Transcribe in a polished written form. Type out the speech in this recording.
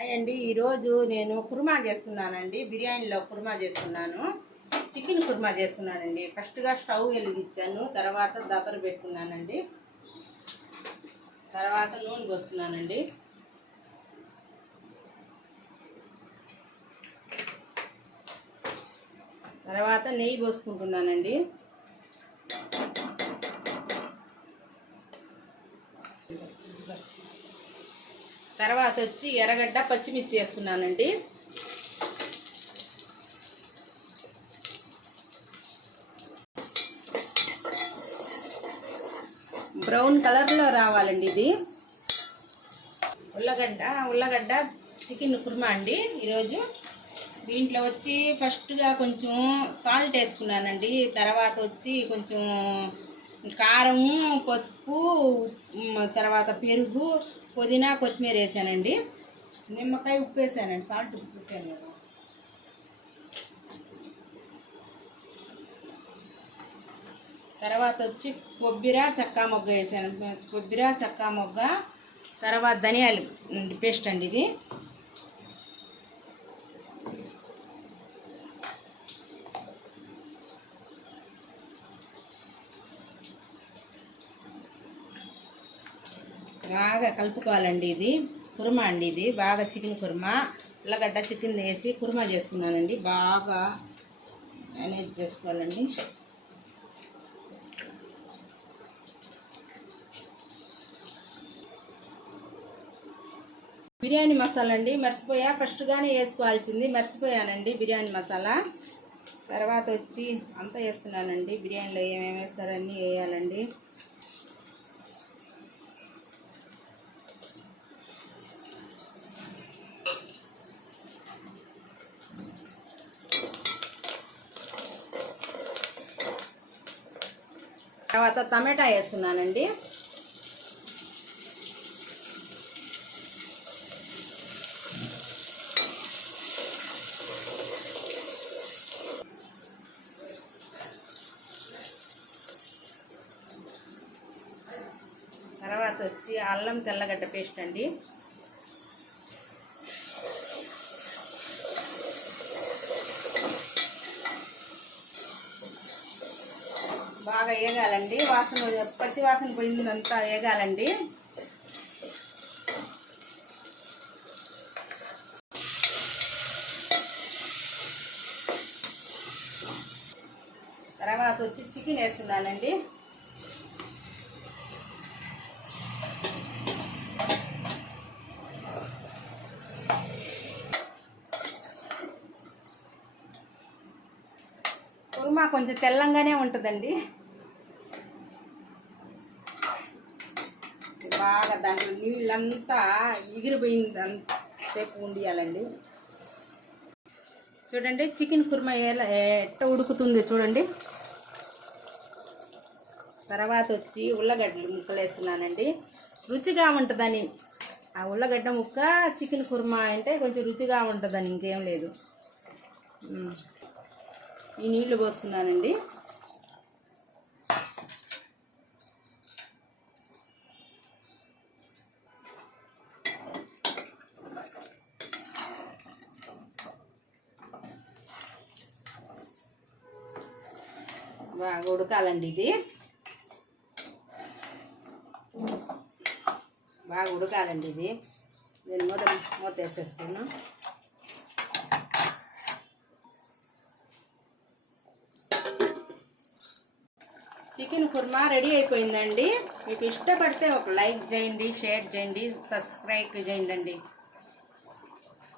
Hi అండి, ఈరోజు నేను కుర్మా చేస్తున్నానండి. బిర్యానీలో కుర్మా చేస్తున్నాను. చికెన్ కుర్మా చేస్తున్నానండి. ఫస్ట్గా స్టవ్ వెలిగించాను, తర్వాత దబ్బర పెట్టుకున్నానండి. తర్వాత నూనె పోస్తున్నానండి. తర్వాత నెయ్యి పోసుకుంటున్నానండి. తర్వాత వచ్చి ఎర్రగడ్డ పచ్చిమిర్చి వేస్తున్నానండి. బ్రౌన్ కలర్లో రావాలండి ఇది. ఉల్లగడ్డ చికెన్ కుర్మా అండి ఈరోజు. దీంట్లో వచ్చి ఫస్ట్గా కొంచెం సాల్ట్ వేసుకున్నానండి. తర్వాత వచ్చి కొంచెం కారము, పసుపు, తర్వాత పెరుగు, పుదీనా, కొత్తిమీర వేసానండి. నిమ్మకాయ ఉప్పు వేసానండి. సాల్ట్ ఉప్పు వేసాను. తర్వాత వచ్చి కొబ్బరి చెక్క మొగ్గ వేసాను. కొబ్బరి చెక్క మొగ్గ, తర్వాత ధనియాల పేస్ట్ అండి ఇది. బాగా కలుపుకోవాలండి. ఇది కుర్మా అండి. ఇది బాగా చికెన్ కుర్మా. ఉల్లగడ్డ చికెన్ వేసి కుర్మా చేస్తున్నానండి. బాగా మేనేజ్ చేసుకోవాలండి. బిర్యానీ మసాలా అండి. మర్చిపోయా, ఫస్ట్గానే వేసుకోవాల్సింది మర్చిపోయానండి బిర్యానీ మసాలా. తర్వాత వచ్చి అంతా వేస్తున్నానండి. బిర్యానీలో ఏమేమి వేస్తారో అన్నీ వేయాలండి. తర్వాత టమాటా వేస్తున్నానండి. తర్వాత వచ్చి అల్లం తెల్లగడ్డ పేస్ట్ అండి. బాగా వేగాలండి. పచ్చి వాసన పోయిందంతా వేగాలండి. తర్వాత వచ్చి చికెన్ వేస్తున్నానండి. కుర్మా కొంచెం తెల్లంగానే ఉంటుందండి. బాగా దాంట్లో నీళ్ళంతా ఎగిరిపోయిందంతసేపు ఉండియాలండి. చూడండి చికెన్ కుర్మా ఎట్ట ఉడుకుతుంది చూడండి. తర్వాత వచ్చి ఉల్లగడ్డలు ముక్కలు వేస్తున్నానండి. రుచిగా ఉంటుందని. ఆ ఉల్లగడ్డ ముక్క చికెన్ కుర్మా అంటే కొంచెం రుచిగా ఉంటుందని, ఇంకేం లేదు. ఈ నీళ్లు పోస్తున్నానండి. బాగా ఉడకాలండి. ఇది బాగా ఉడకాలండి. ఇది నేను మూత వేసేస్తాను. చికెన్ కుర్మా రెడీ అయిపోయిందండి. మీకు ఇష్టపడితే ఒక లైక్ చేయండి, షేర్ చేయండి, సబ్స్క్రైబ్ చేయండి.